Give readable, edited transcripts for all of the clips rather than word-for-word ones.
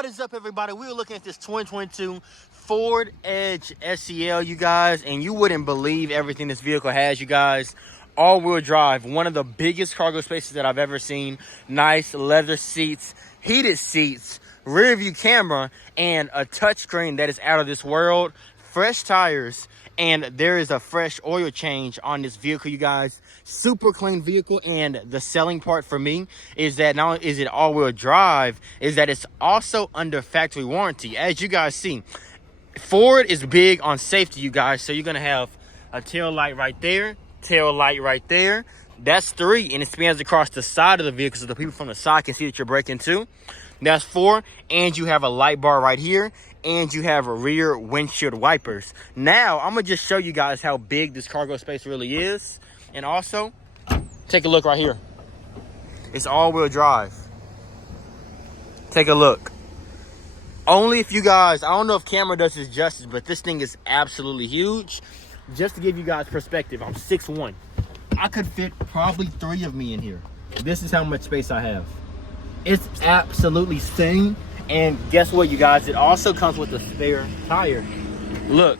What is up, everybody? We were looking at this 2022 Ford Edge SEL, you guys, and you wouldn't believe everything this vehicle has, you guys. All-wheel drive, one of the biggest cargo spaces that I've ever seen. Nice leather seats, heated seats, rear view camera, and a touchscreen that is out of this world. Fresh tires, and there is a fresh oil change on this vehicle, you guys. Super clean vehicle, and the selling part for me is that not only is it all-wheel drive, is that it's also under factory warranty. As you guys see, Ford is big on safety, you guys. So you're gonna have a tail light right there, tail light right there. That's 3, and it spans across the side of the vehicle so the people from the side can see that you're braking too. That's 4, and you have a light bar right here, and you have a rear windshield wipers. Now, I'm gonna just show you guys how big this cargo space really is. And also, take a look right here. It's all-wheel drive. Take a look. Only if you guys, I don't know if camera does this justice, but this thing is absolutely huge. Just to give you guys perspective, I'm 6'1". I could fit probably 3 of me in here. This is how much space I have. It's absolutely insane. And guess what, you guys? It also comes with a spare tire. Look,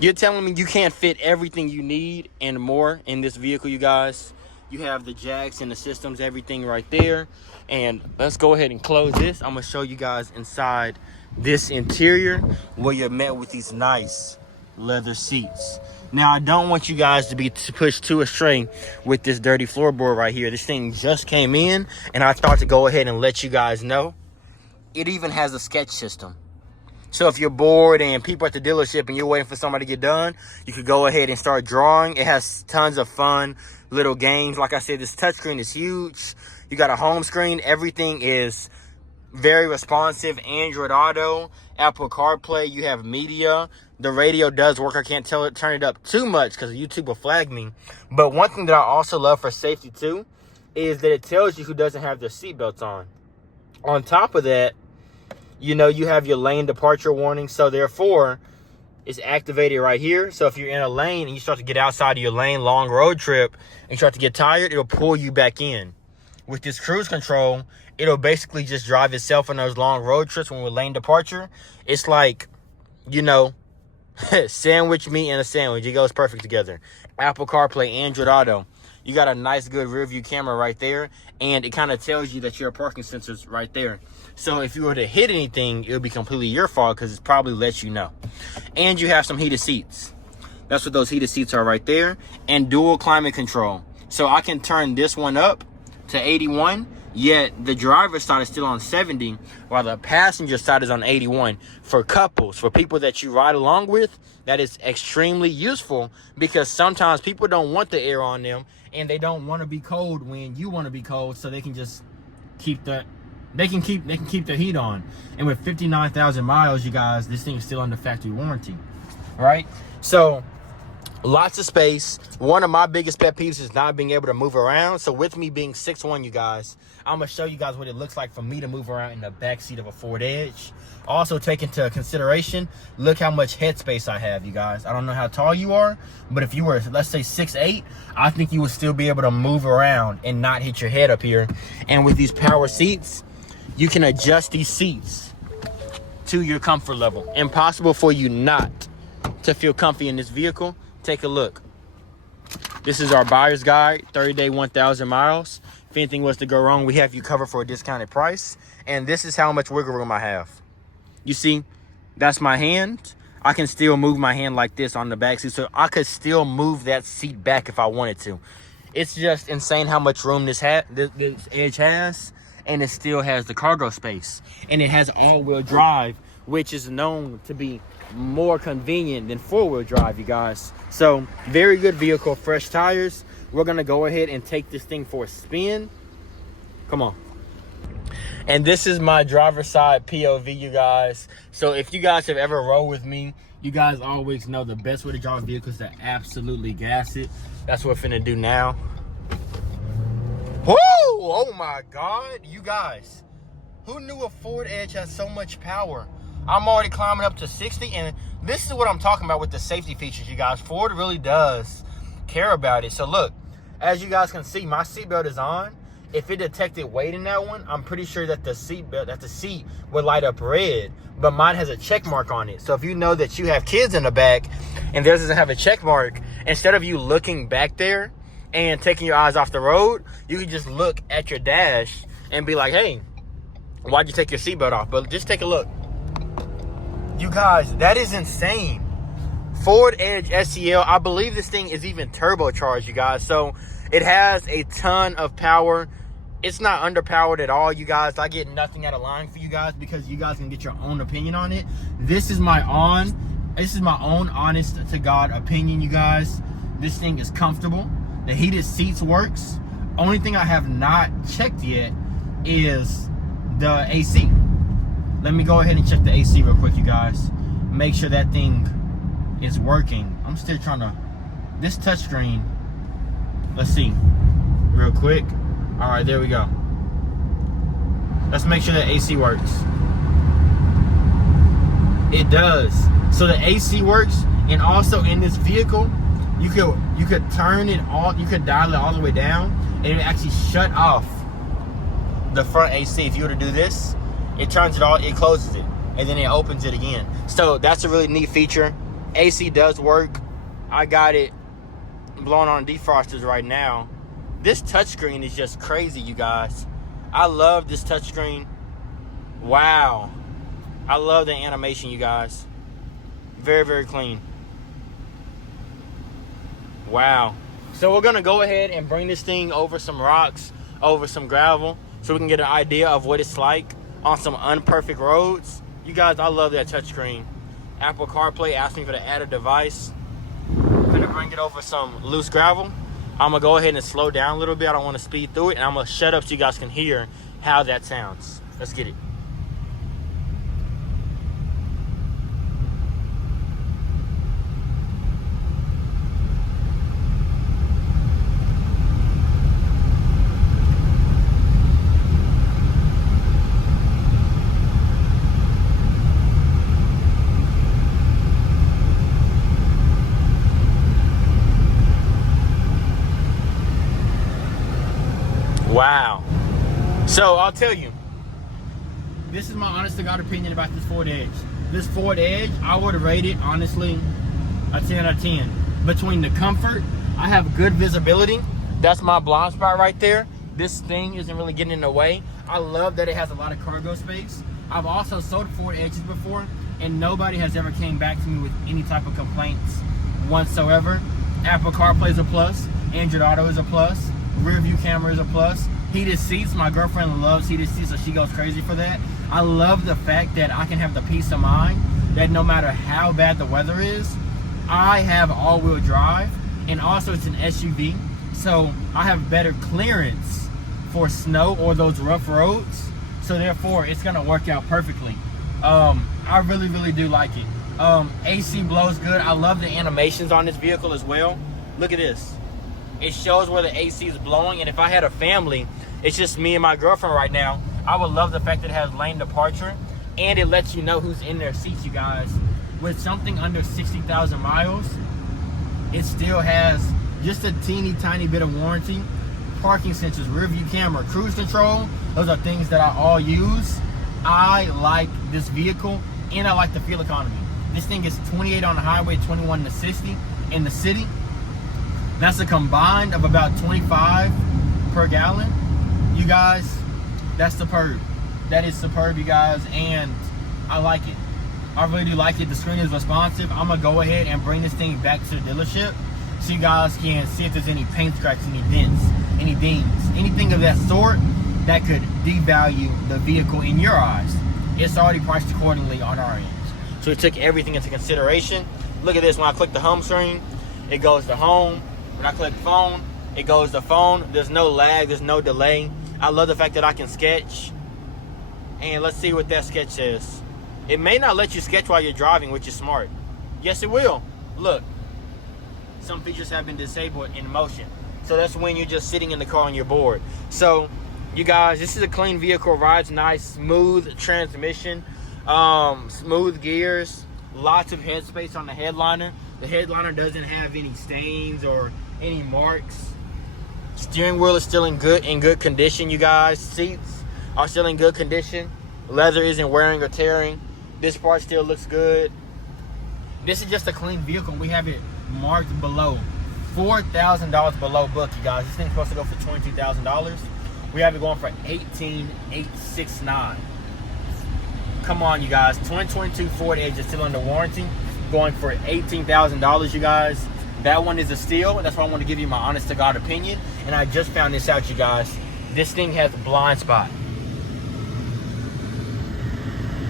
you're telling me you can't fit everything you need and more in this vehicle, you guys. You have the jacks and the systems, everything right there. And let's go ahead and close this. I'm gonna show you guys inside this interior where you're met with these nice leather seats. Now, I don't want you guys to be pushed too astray with this dirty floorboard right here. This thing just came in, and I thought to go ahead and let you guys know. It even has a sketch system. So if you're bored and people at the dealership and you're waiting for somebody to get done, you could go ahead and start drawing. It has tons of fun little games. Like I said, this touchscreen is huge. You got a home screen. Everything is very responsive. Android Auto, Apple CarPlay. You have media. The radio does work. I can't turn it up too much because YouTube will flag me. But one thing that I also love for safety too is that it tells you who doesn't have their seatbelts on. On top of that, you know, you have your lane departure warning. So therefore, it's activated right here. So if you're in a lane and you start to get outside of your lane, long road trip, and you start to get tired, it'll pull you back in. With this cruise control, it'll basically just drive itself on those long road trips when we're lane departure. It's like, you know, sandwich meat and a sandwich. It goes perfect together. Apple CarPlay, Android Auto. You got a nice, good rear view camera right there. And it kind of tells you that your parking sensor's right there. So if you were to hit anything, it would be completely your fault because it probably lets you know. And you have some heated seats. That's what those heated seats are right there. And dual climate control. So I can turn this one up to 81. Yet the driver's side is still on 70, while the passenger side is on 81. For couples, for people that you ride along with, that is extremely useful because sometimes people don't want the air on them and they don't want to be cold when you want to be cold, so they can just keep the they can keep the heat on. And with 59,000 miles, you guys, this thing is still under factory warranty, right? So lots of space. One of my biggest pet peeves is not being able to move around. So with me being 6'1", you guys, I'm going to show you guys what it looks like for me to move around in the back seat of a Ford Edge. Also take into consideration, look how much headspace I have, you guys. I don't know how tall you are, but if you were, let's say 6'8", I think you would still be able to move around and not hit your head up here. And with these power seats, you can adjust these seats to your comfort level. Impossible for you not to feel comfy in this vehicle. Take a look. This is our buyer's guide, 30-day, 1,000 miles. If anything was to go wrong, we have you covered for a discounted price. And this is how much wiggle room I have. You see, that's my hand. I can still move my hand like this on the back seat, so I could still move that seat back if I wanted to. It's just insane how much room this Edge has, and it still has the cargo space. And it has all-wheel drive, which is known to be more convenient than 4-wheel drive, you guys. So very good vehicle, fresh tires. We're gonna go ahead and take this thing for a spin. Come on. And this is my driver's side POV, you guys. So if you guys have ever rode with me, you guys always know the best way to drive a vehicle is to absolutely gas it. That's what we're finna do now. Whoa! Oh my God, you guys. Who knew a Ford Edge has so much power? I'm already climbing up to 60, and this is what I'm talking about with the safety features, you guys. Ford really does care about it. So look, as you guys can see, my seatbelt is on. if it detected weight in that one, I'm pretty sure that the seat would light up red, but mine has a check mark on it. So if you know that you have kids in the back and theirs doesn't have a check mark, instead of you looking back there and taking your eyes off the road, you can just look at your dash and be like, hey, why'd you take your seatbelt off? But just take a look. You guys, that is insane. Ford Edge SEL, I believe this thing is even turbocharged, you guys. So it has a ton of power. It's not underpowered at all, you guys. I get nothing out of line for you guys because you guys can get your own opinion on it. This is my own honest to God opinion, you guys. This thing is comfortable. The heated seats works. Only thing I have not checked yet is the AC. Let me go ahead and check the AC real quick, you guys. Make sure that thing is working. I'm still trying to, this touchscreen, let's see real quick. All right, there we go. Let's make sure that AC works. It does. So the AC works, and also in this vehicle, you could turn it all, you could dial it all the way down, and it actually shut off the front AC. If you were to do this, it turns it all, it closes it, and then it opens it again. So that's a really neat feature. AC does work. I got it blowing on defrosters right now. This touchscreen is just crazy, you guys. I love this touchscreen. Wow. I love the animation, you guys. Very, very clean. Wow. So we're going to go ahead and bring this thing over some rocks, over some gravel, so we can get an idea of what it's like on some unperfect roads. You guys, I love that touchscreen. Apple CarPlay asked me for the added device. I'm going to bring it over some loose gravel. I'm going to go ahead and slow down a little bit. I don't want to speed through it. And I'm going to shut up so you guys can hear how that sounds. Let's get it. Wow. So I'll tell you, this is my honest to God opinion about this Ford Edge. This Ford Edge, I would rate it honestly a 10 out of 10. Between the comfort, I have good visibility. That's my blind spot right there. This thing isn't really getting in the way. I love that it has a lot of cargo space. I've also sold Ford Edges before, and nobody has ever came back to me with any type of complaints whatsoever. Apple CarPlay is a plus. Android Auto is a plus. Rear view camera is a plus. Heated seats, my girlfriend loves heated seats, so she goes crazy for that. I love the fact that I can have the peace of mind that no matter how bad the weather is, I have all-wheel drive, and also it's an SUV, so I have better clearance for snow or those rough roads, so therefore it's gonna work out perfectly. I really, really do like it. AC blows good. I love the animations on this vehicle as well. Look at this. It shows where the AC is blowing, and if I had a family, it's just me and my girlfriend right now, I would love the fact that it has lane departure, and it lets you know who's in their seats, you guys. With something under 60,000 miles, it still has just a teeny tiny bit of warranty. Parking sensors, rear view camera, cruise control, those are things that I all use. I like this vehicle, and I like the fuel economy. This thing is 28 on the highway, 21 to 60 in the city. That's a combined of about 25 per gallon. You guys, that's superb. That is superb, you guys, and I like it. I really do like it. The screen is responsive. I'm gonna go ahead and bring this thing back to the dealership so you guys can see if there's any paint scratches, any dents, any dings, anything of that sort that could devalue the vehicle in your eyes. It's already priced accordingly on our end. So we took everything into consideration. Look at this. When I click the home screen, it goes to home. When I click phone, it goes to phone. There's no lag, there's no delay. I love the fact that I can sketch. And let's see what that sketch says. It may not let you sketch while you're driving, which is smart. Yes, it will. Look, some features have been disabled in motion. So that's when you're just sitting in the car and you're bored. So, you guys, this is a clean vehicle. Rides nice, smooth transmission, smooth gears, lots of headspace on the headliner. The headliner doesn't have any stains or any marks. Steering wheel is still in good condition, you guys. Seats are still in good condition. Leather isn't wearing or tearing. This part still looks good. This is just a clean vehicle. We have it marked below $4,000 below book, you guys. This thing's supposed to go for $22,000. We have it going for $18,869. Come on, you guys. 2022 Ford Edge is still under warranty, going for $18,000, you guys. That one is a steal. That's why I want to give you my honest to God opinion. And I just found this out, you guys. This thing has a blind spot.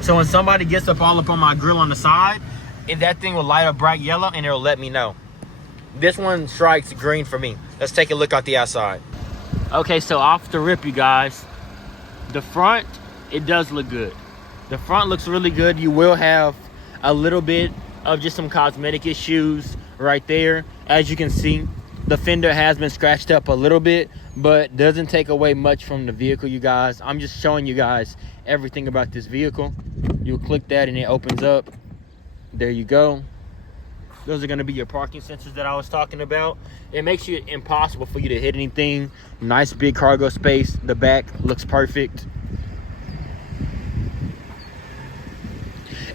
So when somebody gets up all up on my grill on the side, and that thing will light up bright yellow and it'll let me know. This one strikes green for me. Let's take a look out the outside. Okay, so off the rip, you guys, the front, it does look good. The front looks really good. You will have a little bit of just some cosmetic issues right there. As you can see, the fender has been scratched up a little bit, but doesn't take away much from the vehicle, you guys. I'm just showing you guys everything about this vehicle. You click that and it opens up. There you go. Those are going to be your parking sensors that I was talking about. It makes it impossible for you to hit anything. Nice big cargo space. The back looks perfect.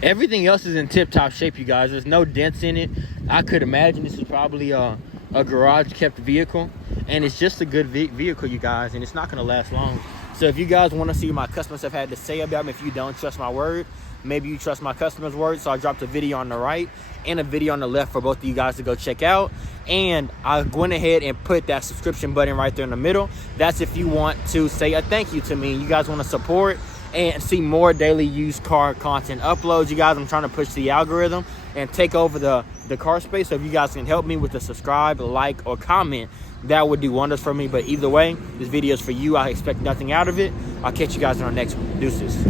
Everything else is in tip-top shape, you guys. There's no dents in it. I could imagine this is probably a garage kept vehicle, and it's just a good vehicle, you guys, and it's not going to last long. So if you guys want to see what my customers have had to say about me, if you don't trust my word, maybe you trust my customers' word. So I dropped a video on the right and a video on the left for both of you guys to go check out. And I went ahead and put that subscription button right there in the middle. That's if you want to say a thank you to me. You guys want to support and see more daily used car content uploads, you guys. I'm trying to push the algorithm and take over the car space. So if you guys can help me with a subscribe, like, or comment, that would do wonders for me. But either way, this video is for you. I expect nothing out of it. I'll catch you guys in our next one. Deuces.